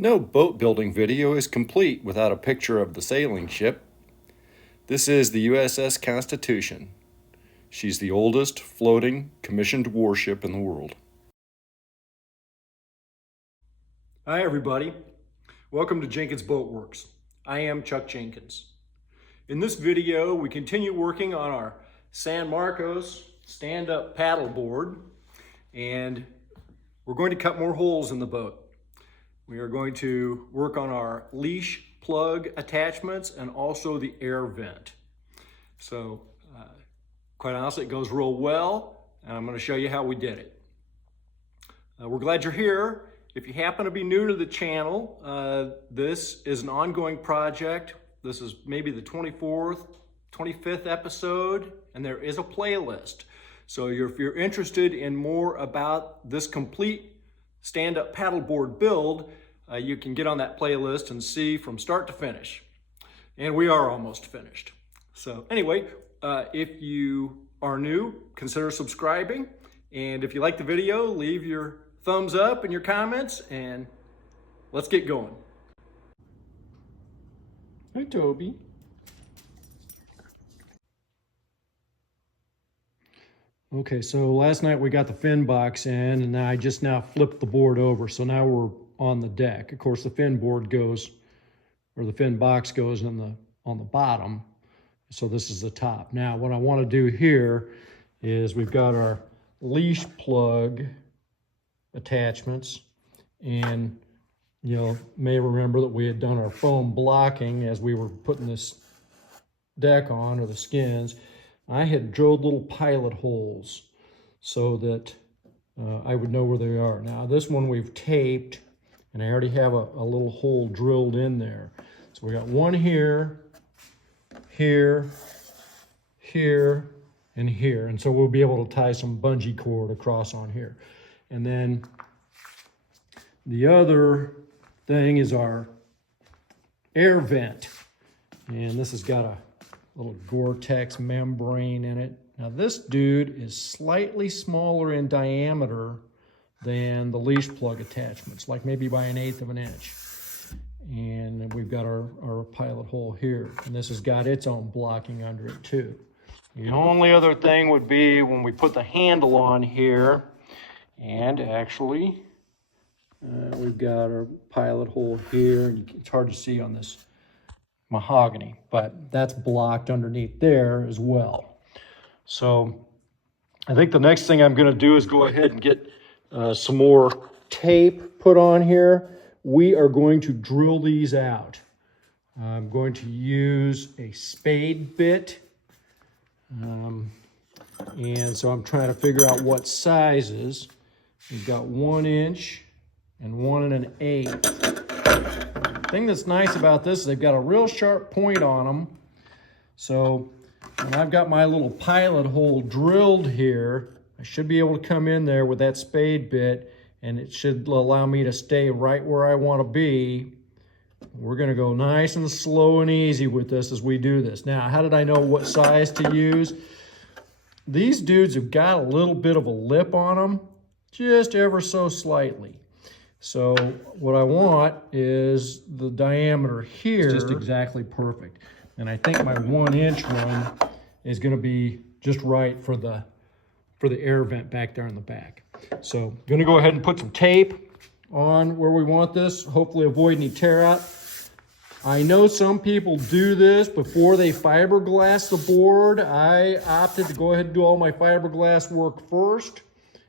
No boat building video is complete without a picture of the sailing ship. This is the USS Constitution. She's the oldest floating commissioned warship in the world. Hi everybody, welcome to Jenkins Boat Works. I am Chuck Jenkins. In this video we continue working on our San Marcos stand-up paddleboard, and we're going to cut more holes in the boat. We are going to work on our leash plug attachments and also the air vent. So quite honestly, it goes real well, and I'm going to show you how we did it. We're glad you're here. If you happen to be new to the channel, this is an ongoing project. This is maybe the 24th, 25th episode, and there is a playlist. So if you're interested in more about this complete stand-up paddleboard build, you can get on that playlist and see from start to finish. And we are almost finished. So anyway, if you are new, consider subscribing. And if you like the video, leave your thumbs up and your comments, and let's get going. Hi, Toby. Okay, so last night we got the fin box in, and I just now flipped the board over. So now we're on the deck. Of course, the fin board goes, or the fin box goes on the bottom. So this is the top. Now, what I want to do here is we've got our leash plug attachments, and you may remember that we had done our foam blocking as we were putting this deck on, or the skins. I had drilled little pilot holes so that I would know where they are. Now this one we've taped, and I already have a little hole drilled in there. So we got one here, here, here, and here. And so we'll be able to tie some bungee cord across on here. And then the other thing is our air vent. And this has got a little Gore-Tex membrane in it. Now this dude is slightly smaller in diameter than the leash plug attachments, like maybe by 1/8 of an inch. And then we've got our pilot hole here, and this has got its own blocking under it too. The only other thing would be when we put the handle on here, and actually we've got our pilot hole here, and it's hard to see on this mahogany, but that's blocked underneath there as well. So I think the next thing I'm going to do is go ahead and get some more tape put on here. We are going to drill these out. I'm going to use a spade bit, and so I'm trying to figure out what sizes. We've got 1 inch and 1 1/8. The thing that's nice about this is they've got a real sharp point on them. So when I've got my little pilot hole drilled here, I should be able to come in there with that spade bit, and it should allow me to stay right where I want to be. We're going to go nice and slow and easy with this as we do this. Now, how did I know what size to use? These dudes have got a little bit of a lip on them, just ever so slightly. So what I want is the diameter here. It's just exactly perfect. And I think my 1 inch one is going to be just right for the air vent back there in the back. So I'm going to go ahead and put some tape on where we want this, hopefully avoid any tear out. I know some people do this before they fiberglass the board. I opted to go ahead and do all my fiberglass work first.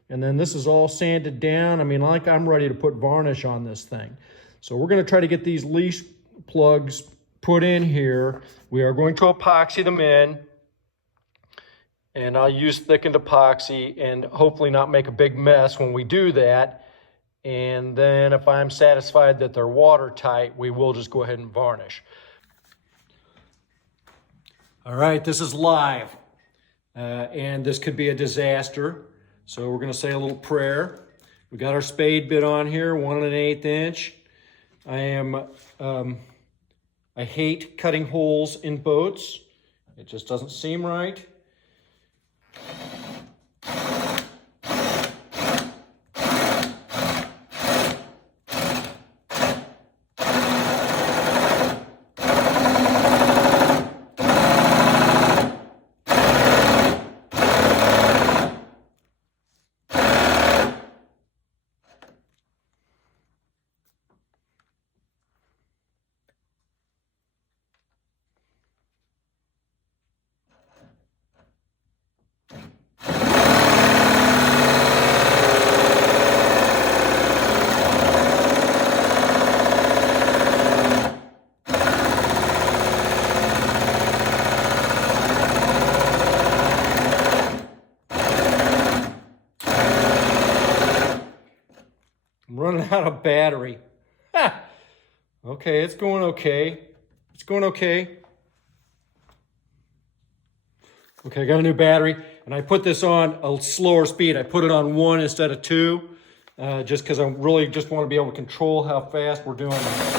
And then this is all sanded down. I mean, like I'm ready to put varnish on this thing. So we're going to try to get these leash plugs put in here. We are going to epoxy them in. And I'll use thickened epoxy and hopefully not make a big mess when we do that. And then if I'm satisfied that they're watertight, we will just go ahead and varnish. All right, this is live. And this could be a disaster. So we're going to say a little prayer. We got our spade bit on here, 1 1/8 inch. I hate cutting holes in boats. It just doesn't seem right. running out of battery. Ha! Okay, it's going okay. It's going okay. Okay, I got a new battery, and I put this on a slower speed. I put it on 1 instead of 2, just because I really just want to be able to control how fast we're doing it.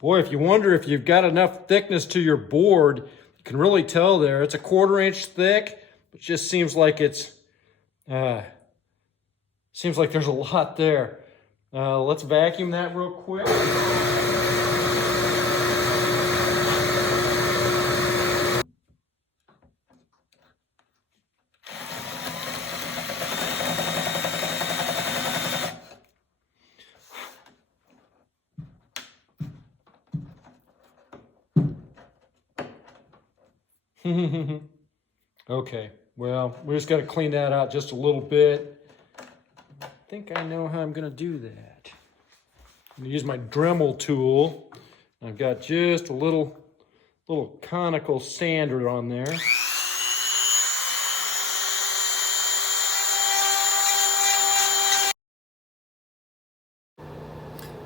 Boy, if you wonder if you've got enough thickness to your board, you can really tell there. It's a 1/4 inch thick. It just seems like there's a lot there. Let's vacuum that real quick. Okay, well, we just got to clean that out just a little bit. I think I know how I'm going to do that. I'm going to use my Dremel tool. I've got just a little conical sander on there.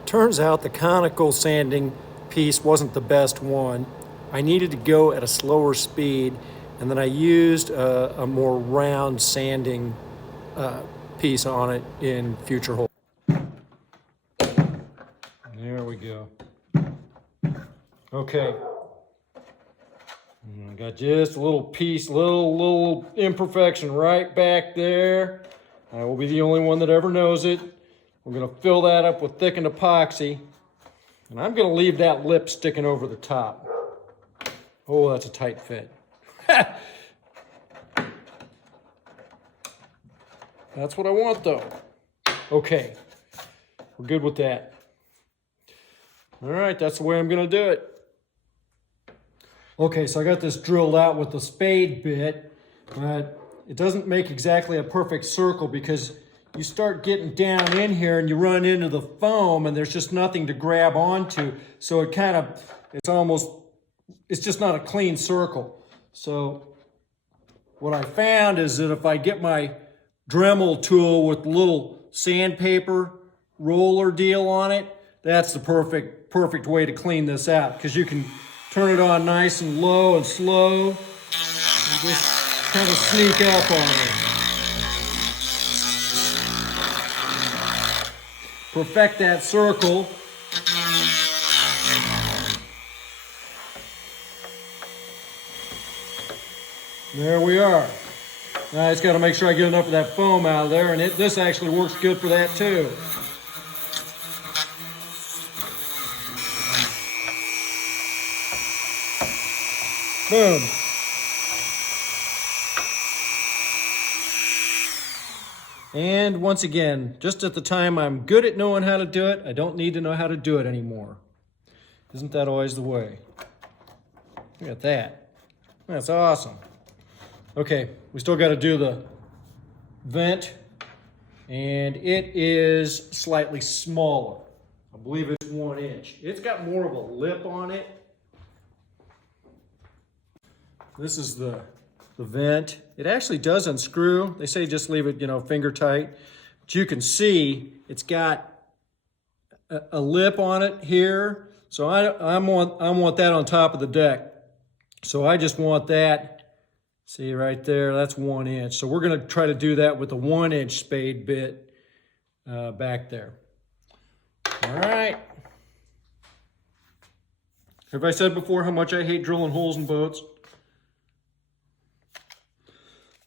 Turns out the conical sanding piece wasn't the best one. I needed to go at a slower speed, and then I used a more round sanding piece on it in future holes. There we go. Okay. I got just a little piece, little imperfection right back there. I will be the only one that ever knows it. We're going to fill that up with thickened epoxy, and I'm going to leave that lip sticking over the top. Oh, that's a tight fit. That's what I want, though. Okay, we're good with that. All right, that's the way I'm going to do it. Okay, so I got this drilled out with the spade bit, but it doesn't make exactly a perfect circle because you start getting down in here and you run into the foam and there's just nothing to grab onto. So it's just not a clean circle. So what I found is that if I get my Dremel tool with little sandpaper roller deal on it, that's the perfect way to clean this out, because you can turn it on nice and low and slow and just kind of sneak up on it. Perfect that circle. There we are. Now I just got to make sure I get enough of that foam out of there, and this actually works good for that too. Boom. And once again, just at the time I'm good at knowing how to do it, I don't need to know how to do it anymore. Isn't that always the way? Look at that. That's awesome. Okay, we still got to do the vent, and it is slightly smaller. I believe it's 1 inch. It's got more of a lip on it. This is the vent. It actually does unscrew. They say just leave it, finger tight. But you can see it's got a lip on it here. So I want that on top of the deck. So I just want that. See right there, that's 1 inch. So we're going to try to do that with a 1 inch spade bit back there. All right. Have I said before how much I hate drilling holes in boats?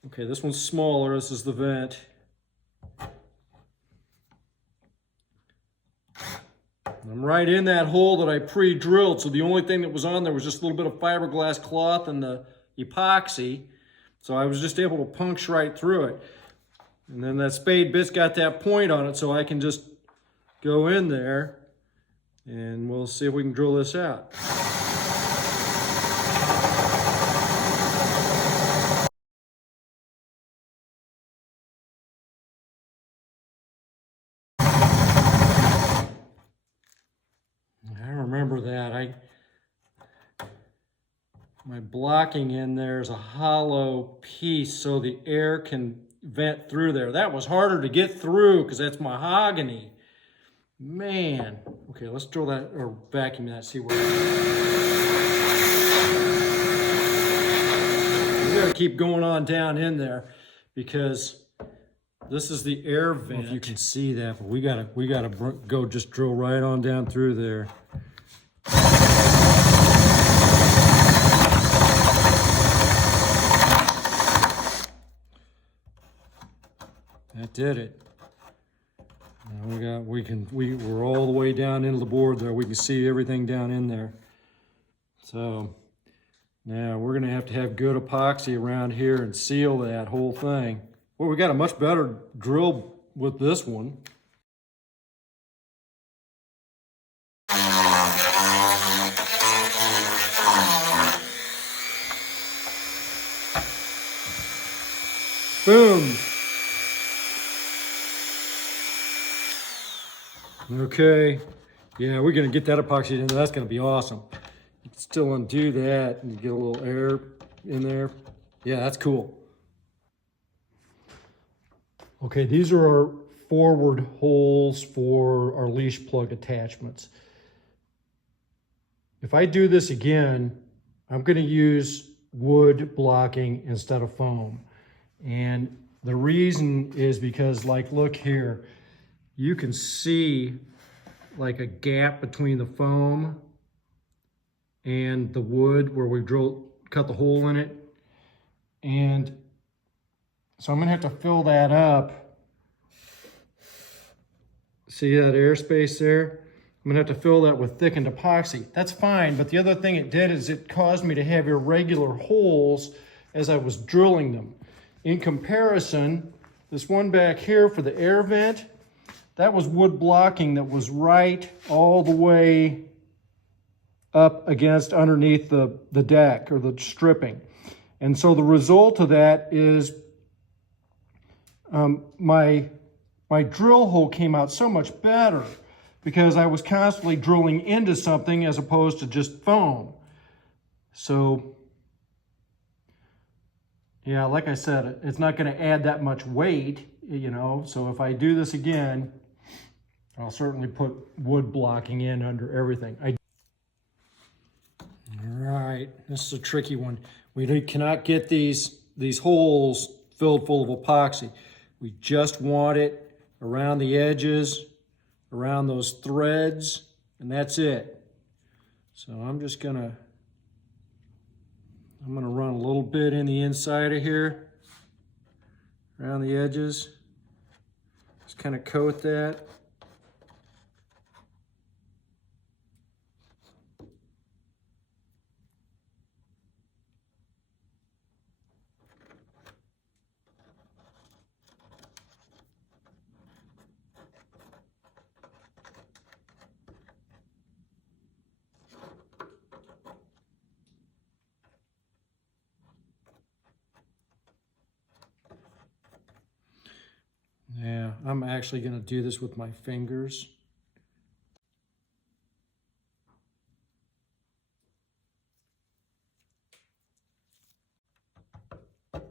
Okay, this one's smaller. This is the vent. I'm right in that hole that I pre-drilled, so the only thing that was on there was just a little bit of fiberglass cloth and the epoxy. So I was just able to punch right through it. And then that spade bit's got that point on it, so I can just go in there and we'll see if we can drill this out. remember that. My blocking in there is a hollow piece so the air can vent through there. That was harder to get through because that's mahogany. Man. Okay, let's throw that or vacuum that, see where. We gotta keep going on down in there because this is the air vent. I don't know if you can see that, but we gotta go just drill right on down through there. That did it. Now we're all the way down into the board there. We can see everything down in there. So now we're gonna have to have good epoxy around here and seal that whole thing. Well, we got a much better drill with this one. Boom. Okay, yeah, we're gonna get that epoxy in there. That's gonna be awesome. You can still undo that and get a little air in there. Yeah, that's cool. Okay, these are our forward holes for our leash plug attachments. If I do this again, I'm gonna use wood blocking instead of foam. And the reason is because, like, look here, you can see like a gap between the foam and the wood where we cut the hole in it. And so I'm gonna have to fill that up. See that airspace there? I'm gonna have to fill that with thickened epoxy. That's fine, but the other thing it did is it caused me to have irregular holes as I was drilling them. In comparison, this one back here for the air vent, that was wood blocking that was right all the way up against underneath the deck or the stripping. And so the result of that is my drill hole came out so much better because I was constantly drilling into something as opposed to just foam. So yeah, like I said, it's not going to add that much weight, you know, so if I do this again, I'll certainly put wood blocking in under everything. All right, this is a tricky one. We cannot get these holes filled full of epoxy. We just want it around the edges, around those threads, and that's it. So I'm gonna run a little bit in the inside of here, around the edges. Just kind of coat that. Yeah, I'm actually going to do this with my fingers. It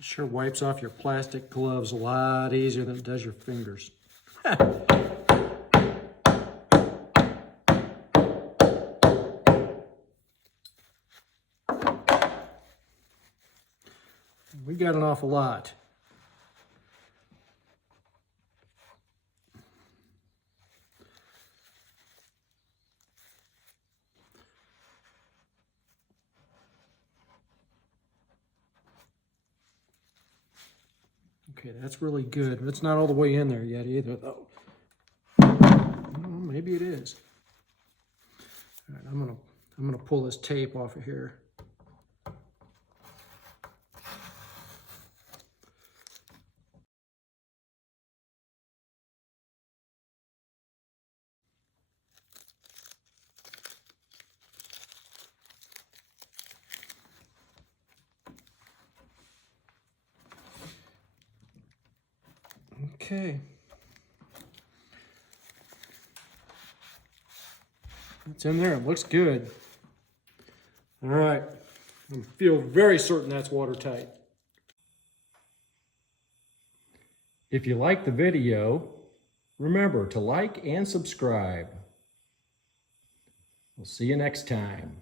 sure wipes off your plastic gloves a lot easier than it does your fingers. We got an awful lot. Okay, that's really good. It's not all the way in there yet either, though. Well, maybe it is. All right, I'm gonna pull this tape off of here. Okay. It's in there. It looks good. All right. I feel very certain that's watertight. If you like the video, remember to like and subscribe. We'll see you next time.